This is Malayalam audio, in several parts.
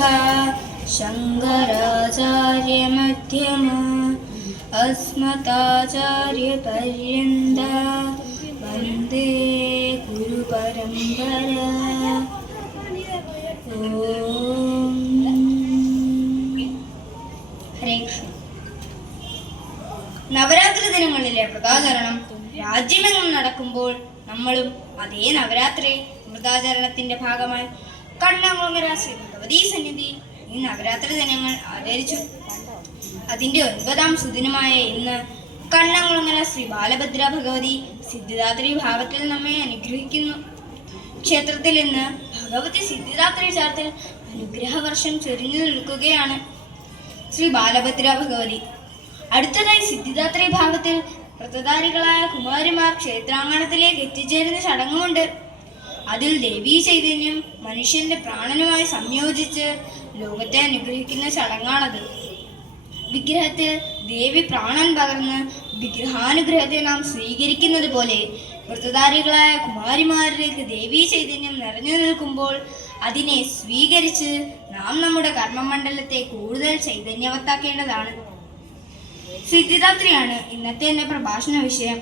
शङ्कराचार्यमध्यमा अस्मदाचार्यपर्यन्ता वन्दे गुरुपरम्परा। ഹരേ കൃഷ്ണ. നവരാത്രി ദിനങ്ങളിലെ വ്രതാചരണം രാജ്യമെങ്ങും നടക്കുമ്പോൾ നമ്മളും അതേ നവരാത്രി വ്രതാചരണത്തിന്റെ ഭാഗമായി കണ്ണകുളങ്ങര ശ്രീ ഭഗവതി സന്നിധി ഈ നവരാത്രി ദിനങ്ങൾ ആചരിച്ചു. അതിന്റെ 9ാം സുദിനമായ ഇന്ന് കണ്ണകുളങ്ങര ശ്രീ ബാലഭദ്ര ഭഗവതി സിദ്ധിദാത്രി ഭാവത്തിൽ നമ്മെ അനുഗ്രഹിക്കുന്നു. ക്ഷേത്രത്തിൽ ഇന്ന് ഭഗവതി സിദ്ധിദാത്രി ചാർത്തിൽ അനുഗ്രഹ വർഷം ചൊരിഞ്ഞു നിൽക്കുകയാണ് ശ്രീ ബാലഭദ്ര ഭഗവതി. അടുത്തതായി സിദ്ധിദാത്രി ഭാവത്തിൽ വ്രതധാരികളായ കുമാരിമാർ ക്ഷേത്രാങ്കണത്തിലേക്ക് എത്തിച്ചേരുന്ന ചടങ്ങുമുണ്ട്. അതിൽ ദേവീ ചൈതന്യം മനുഷ്യന്റെ പ്രാണനുമായി സംയോജിച്ച് ലോകത്തെ അനുഗ്രഹിക്കുന്ന ചടങ്ങാണത്. വിഗ്രഹത്തിൽ ദേവി പ്രാണൻ പകർന്ന് വിഗ്രഹാനുഗ്രഹത്തെ നാം സ്വീകരിക്കുന്നത് പോലെ വ്രതധാരികളായ കുമാരിമാരിലേക്ക് ദേവീ ചൈതന്യം നിറഞ്ഞു നിൽക്കുമ്പോൾ അതിനെ സ്വീകരിച്ച് നാം നമ്മുടെ കർമ്മമണ്ഡലത്തെ കൂടുതൽ ചൈതന്യവത്താക്കേണ്ടതാണ്. സിദ്ധിദാത്രിയാണ് ഇന്നത്തെ എൻ്റെ പ്രഭാഷണ വിഷയം.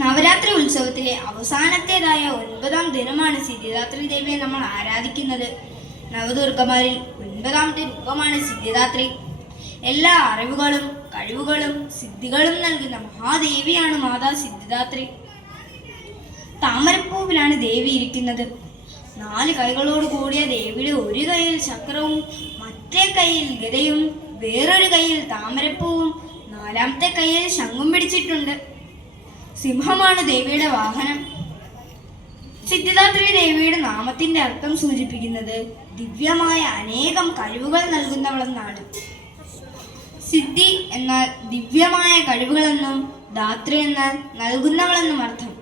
നവരാത്രി ഉത്സവത്തിലെ അവസാനത്തേതായ 9ാം ദിനമാണ് സിദ്ധിദാത്രി ദേവിയെ നമ്മൾ ആരാധിക്കുന്നത്. നവദുർഗമാരിൽ 9ാമത്തെ രൂപമാണ് സിദ്ധിദാത്രി. എല്ലാ അറിവുകളും കഴിവുകളും സിദ്ധികളും നൽകുന്ന മഹാദേവിയാണ് മാതാ സിദ്ധിദാത്രി. താമരപ്പൂവിലാണ് ദേവി ഇരിക്കുന്നത്. 4 കൈകളോട് കൂടിയ ദേവിയുടെ ഒരു കൈയിൽ ചക്രവും മറ്റേ കൈയിൽ ഗദയും വേറൊരു കൈയിൽ താമരപ്പൂവും 4ാമത്തെ കൈയിൽ ശംഖും പിടിച്ചിട്ടുണ്ട്. സിംഹമാണ് ദേവിയുടെ വാഹനം. സിദ്ധിദാത്രി ദേവിയുടെ നാമത്തിന്റെ അർത്ഥം സൂചിപ്പിക്കുന്നത് ദിവ്യമായ അനേകം കഴിവുകൾ നൽകുന്നവളെന്നാണ്. സിദ്ധി എന്നാൽ ദിവ്യമായ കഴിവുകളെന്നും ധാത്രി എന്നാൽ നൽകുന്നവളെന്നും അർത്ഥം.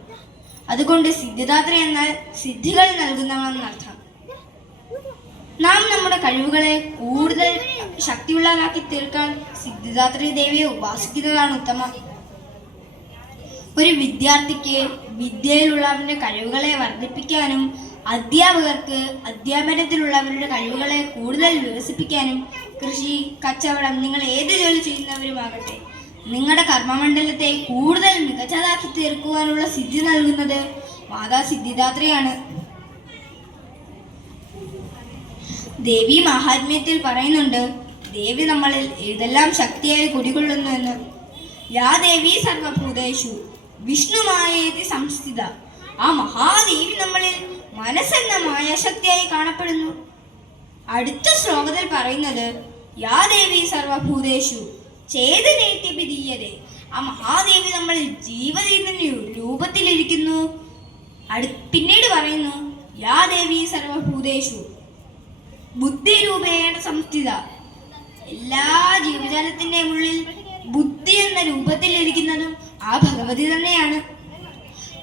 അതുകൊണ്ട് സിദ്ധിദാത്രി എന്നാൽ സിദ്ധികൾ നൽകുന്നവളെന്നർത്ഥം. നാം നമ്മുടെ കഴിവുകളെ കൂടുതൽ ശക്തിയുള്ളതാക്കി തീർക്കാൻ സിദ്ധിദാത്രി ദേവിയെ ഉപാസിക്കുന്നതാണ് ഉത്തമം. ഒരു വിദ്യാർത്ഥിക്ക് വിദ്യയിലുള്ള അവരുടെ കഴിവുകളെ വർദ്ധിപ്പിക്കാനും അധ്യാപകർക്ക് അധ്യാപനത്തിലുള്ളവരുടെ കഴിവുകളെ കൂടുതൽ വികസിപ്പിക്കാനും കൃഷി, കച്ചവടം, നിങ്ങൾ ഏത് ജോലി ചെയ്യുന്നവരുമാകട്ടെ നിങ്ങളുടെ കർമ്മമണ്ഡലത്തെ കൂടുതൽ മികച്ചതാക്കി തീർക്കുവാനുള്ള സിദ്ധി നൽകുന്നത് മാതാ സിദ്ധിദാത്രിയാണ്. ദേവി മഹാത്മ്യത്തിൽ പറയുന്നുണ്ട്, ദേവി നമ്മളിൽ ഏതെല്ലാം ശക്തിയായി കുടികൊള്ളുന്നു എന്ന്. യാ ദേവി സർവഭൂതേഷു വിഷ്ണുമായേതി സംസ്ഥിത. ആ മഹാദേവി നമ്മളിൽ മനസ്സെന്ന മായാശക്തിയായി കാണപ്പെടുന്നു. അടുത്ത ശ്ലോകത്തിൽ പറയുന്നത് യാ ദേവി സർവഭൂതേഷു ചേതനേതി വിധീയതേ. ആ മഹാദേവി നമ്മളിൽ ജീവചൈതന്യ രൂപത്തിലിരിക്കുന്നു. പിന്നീട് പറയുന്നു യാ ദേവി സർവഭൂതേഷു ബുദ്ധിരൂപേണ സംസ്ഥിത. എല്ലാ ജീവജാലത്തിന്റെ ഉള്ളിൽ ബുദ്ധി എന്ന രൂപത്തിലിരിക്കുന്നതും ആ ഭഗവതി തന്നെയാണ്.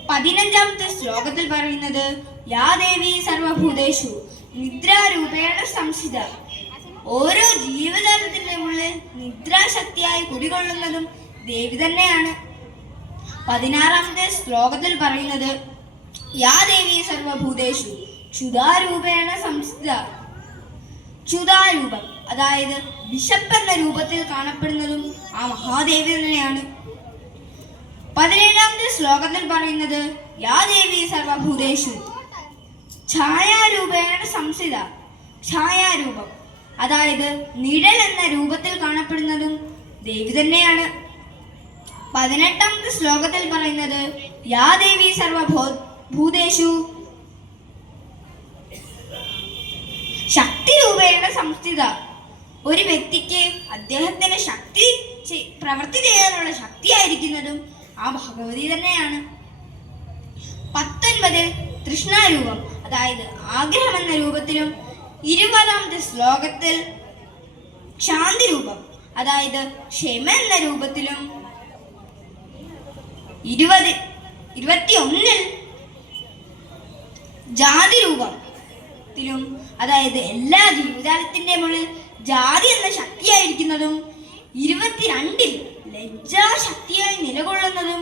15ാമത്തെ ശ്ലോകത്തിൽ പറയുന്നത് യാ ദേവി സർവഭൂതേഷു നിദ്രാരൂപേണ സംസ്ഥിത. ഓരോ ജീവജാലത്തിന്റെ ഉള്ളിൽ നിദ്രാശക്തിയായി കുടികൊള്ളുന്നതും ദേവി തന്നെയാണ്. 16ാമത്തെ ശ്ലോകത്തിൽ പറയുന്നത് യാ ദേവി സർവഭൂതേഷു ക്ഷുധാരൂപേണ സംസ്ഥിത. ക്ഷുധാരൂപം അതായത് വിശപ്പ് എന്ന രൂപത്തിൽ കാണപ്പെടുന്നതും ആ മഹാദേവി തന്നെയാണ്. 17ാമത്തെ ശ്ലോകത്തിൽ പറയുന്നത് യാ ദേവി സർവഭൂതേഷു ഛായാരൂപേണ സംസ്ഥിത. ഛായാരൂപം അതായത് നിഴൽ എന്ന രൂപത്തിൽ കാണപ്പെടുന്നതും ദേവി തന്നെയാണ്. 18ാമത്തെ ശ്ലോകത്തിൽ പറയുന്നത് യാ ദേവി സർവഭൂതേഷു ശക്തി രൂപേണ സംസ്ഥിത. ഒരു വ്യക്തിക്ക് അദ്ദേഹത്തിന് പ്രവൃത്തി ചെയ്യാനുള്ള ശക്തിയായിരിക്കുന്നതും ആ ഭഗവതി തന്നെയാണ്. 19 തൃഷ്ണാരൂപം അതായത് ആഗ്രഹം എന്ന രൂപത്തിലും 20ാമത്തെ ശ്ലോകത്തിൽ ശാന്തി രൂപം അതായത് ക്ഷമ എന്ന രൂപത്തിലും 21 ജാതി രൂപത്തിലും അതായത് എല്ലാ ജീവജാലത്തിന്റെ മുകളിൽ ജാതി എന്ന ശക്തിയായിരിക്കുന്നതും 22 ലജ്ജാശക്തിയായി നിലകൊള്ളുന്നതും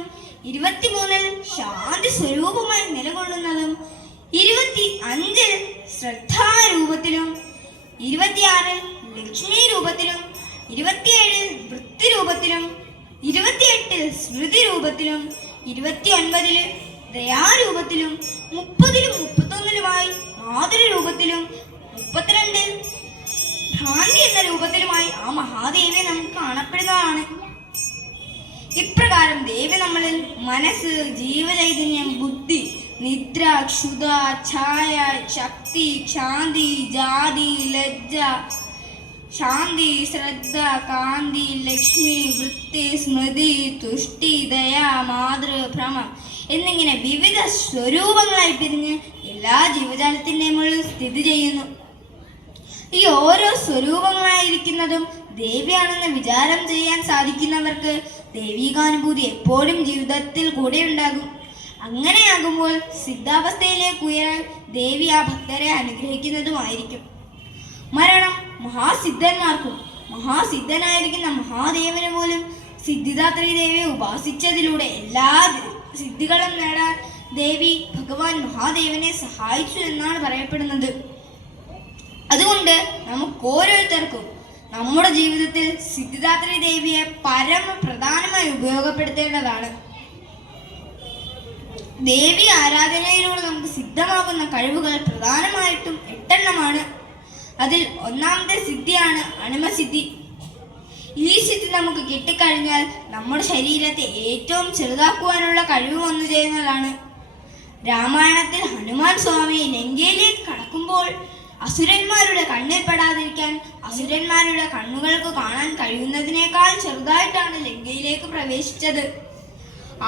23 ശാന്തി സ്വരൂപമായി നിലകൊള്ളുന്നതും 25 ശ്രദ്ധാരൂപത്തിലും 26 ലക്ഷ്മി രൂപത്തിലും 27 വൃത്തി രൂപത്തിലും 28 സ്മൃതി രൂപത്തിലും 29 ദയാരൂപത്തിലും 30 31 മാതൃരൂപത്തിലും 32 ഭ്രാന്തി എന്ന രൂപത്തിലുമായി ആ മഹാദേവിയെ നമുക്ക് കാണപ്പെടുന്നതാണ്. ഇപ്രകാരം ദേവി നമ്മളിൽ മനസ്സ്, ജീവചൈതന്യം, ബുദ്ധി, നിദ്ര, ക്ഷുധ, ഛായ, ശക്തി, ശാന്തി, ജാതി, ലജ്ജ, ശാന്തി, ശ്രദ്ധ, കാന്തി, ലക്ഷ്മി, വൃത്തി, സ്മൃതി, തുഷ്ടി, ദയ, മാതൃ, ഭ്രമം എന്നിങ്ങനെ വിവിധ സ്വരൂപങ്ങളായി പിരിഞ്ഞ് എല്ലാ ജീവജാലത്തിൻ്റെയും ഉള്ളിൽ സ്ഥിതി ചെയ്യുന്നു. ഈ ഓരോ സ്വരൂപങ്ങളായിരിക്കുന്നതും ദേവിയാണെന്ന് വിചാരം ചെയ്യാൻ സാധിക്കുന്നവർക്ക് ദൈവികാനുഭൂതി എപ്പോഴും ജീവിതത്തിൽ കൂടെ ഉണ്ടാകും. അങ്ങനെയാകുമ്പോൾ സിദ്ധാവസ്ഥയിലേക്ക് ഉയരാൻ ദേവി ആ ഭക്തരെ അനുഗ്രഹിക്കുന്നതുമായിരിക്കും. മരണം മഹാസിദ്ധന്മാർക്കും മഹാസിദ്ധനായിരിക്കുന്ന മഹാദേവന് പോലും സിദ്ധിദാത്രി ദേവിയെ ഉപാസിച്ചതിലൂടെ എല്ലാ സിദ്ധികളും നേടാൻ ദേവി ഭഗവാൻ മഹാദേവനെ സഹായിച്ചു എന്നാണ് പറയപ്പെടുന്നത്. അതുകൊണ്ട് നമുക്ക് ഓരോരുത്തർക്കും നമ്മുടെ ജീവിതത്തിൽ സിദ്ധിദാത്രി ദേവിയെ പരമപ്രധാനമായി ഉപയോഗപ്പെടുത്തേണ്ടതാണ്. ദേവി ആരാധനയിലൂടെ നമുക്ക് സിദ്ധമാകുന്ന കഴിവുകൾ പ്രധാനമായിട്ടും 8 അതിൽ ഒന്നാമത്തെ സിദ്ധിയാണ് അണിമസിദ്ധി. ഈ സിദ്ധി നമുക്ക് കിട്ടിക്കഴിഞ്ഞാൽ നമ്മുടെ ശരീരത്തെ ഏറ്റവും ചെറുതാക്കുവാനുള്ള കഴിവ് വന്നു ചെയ്യുന്നതാണ്. രാമായണത്തിൽ ഹനുമാൻ സ്വാമി ലങ്കയിലേക്ക് കടക്കുമ്പോൾ അസുരന്മാരുടെ കണ്ണിൽ പെടാതിരിക്കാൻ അസുരന്മാരുടെ കണ്ണുകൾക്ക് കാണാൻ കഴിയുന്നതിനേക്കാൾ ചെറുതായിട്ടാണ് ലങ്കയിലേക്ക് പ്രവേശിച്ചത്.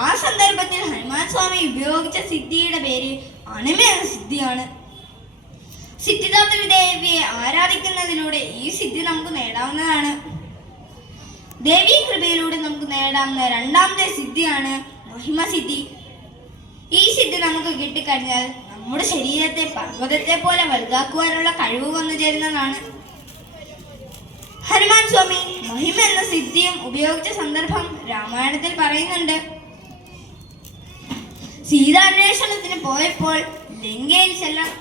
ആ സന്ദർഭത്തിൽ ഹനുമാൻ സ്വാമി ഉപയോഗിച്ച സിദ്ധിയുടെ പേര് അണിമ എന്ന സിദ്ധിയാണ്. സിദ്ധിദാത്രി ദേവിയെ ആരാധിക്കുന്നതിലൂടെ ഈ സിദ്ധി നമുക്ക് നേടാവുന്നതാണ്. ദേവീ കൃപയിലൂടെ നമുക്ക് നേടാവുന്ന രണ്ടാമത്തെ സിദ്ധിയാണ് മഹിമസിദ്ധി. ഈ സിദ്ധി നമുക്ക് കിട്ടിക്കഴിഞ്ഞാൽ നമ്മുടെ ശരീരത്തെ പർവ്വതത്തെ പോലെ വലുതാക്കുവാനുള്ള കഴിവ് വന്നു ചേരുന്നതാണ്. ഹനുമാൻ സ്വാമി മഹിമ എന്ന സിദ്ധിയും ഉപയോഗിച്ച സന്ദർഭം രാമായണത്തിൽ പറയുന്നുണ്ട്. സീതാന്വേഷണത്തിന് പോയപ്പോൾ ലങ്കയിൽ ചെല്ലാൻ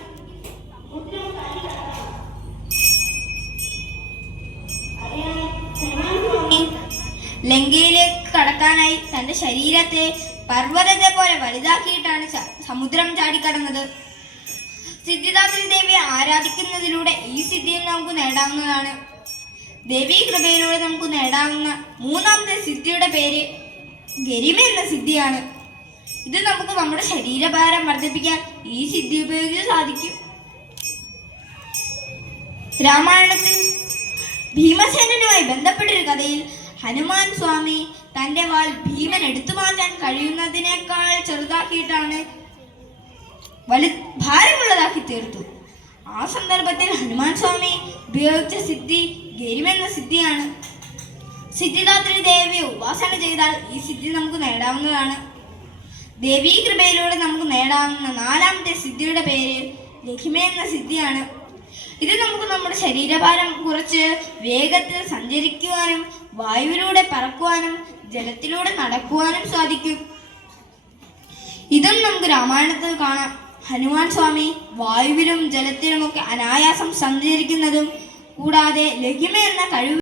ലങ്കയിലേക്ക് കടക്കാനായി തന്റെ ശരീരത്തെ പർവ്വതത്തെ പോലെ വലുതാക്കിയിട്ടാണ് സമുദ്രം ചാടിക്കടന്നത്. സിദ്ധിദാത്രി ദേവിയെ ആരാധിക്കുന്നതിലൂടെ ഈ സിദ്ധിയും നമുക്ക് നേടാവുന്നതാണ്. ദേവീ കൃപയിലൂടെ നമുക്ക് നേടാവുന്ന മൂന്നാമത്തെ സിദ്ധിയുടെ പേര് ഗരിമ എന്ന സിദ്ധിയാണ്. ഇത് നമുക്ക് നമ്മുടെ ശരീരഭാരം വർദ്ധിപ്പിക്കാൻ ഈ സിദ്ധി ഉപയോഗിച്ച് സാധിക്കും. രാമായണത്തിൽ ഭീമസേനനുമായി ബന്ധപ്പെട്ടൊരു കഥയിൽ ഹനുമാൻ സ്വാമി തന്റെ വാൾ ഭീമൻ എടുത്തു മാറ്റാൻ കഴിയുന്നതിനേക്കാൾ ചെറുതാക്കിയിട്ടാണ് ഭാരമുള്ളതാക്കി തീർത്തു. ആ സന്ദർഭത്തിൽ ഹനുമാൻ സ്വാമി ഉപയോഗിച്ച സിദ്ധി ഗരിമ എന്ന സിദ്ധിയാണ്. സിദ്ധിദാത്രി ദേവിയെ ഉപാസന ചെയ്താൽ ഈ സിദ്ധി നമുക്ക് നേടാവുന്നതാണ്. ദേവീ കൃപയിലൂടെ നമുക്ക് നേടാവുന്ന നാലാമത്തെ സിദ്ധിയുടെ പേര് ലക്ഷ്മി എന്ന സിദ്ധിയാണ്. ഇത് നമുക്ക് നമ്മുടെ ശരീരഭാരം കുറച്ച് വേഗത്തിൽ സഞ്ചരിക്കുവാനും വായുവിലൂടെ പറക്കുവാനും ജലത്തിലൂടെ നടക്കുവാനും സാധിക്കും. ഇതും നമുക്ക് രാമായണത്തിൽ കാണാം. ഹനുമാൻ സ്വാമി വായുവിലും ജലത്തിലുമൊക്കെ അനായാസം സഞ്ചരിക്കുന്നതും കൂടാതെ ലഘിമ എന്ന കഴിവ്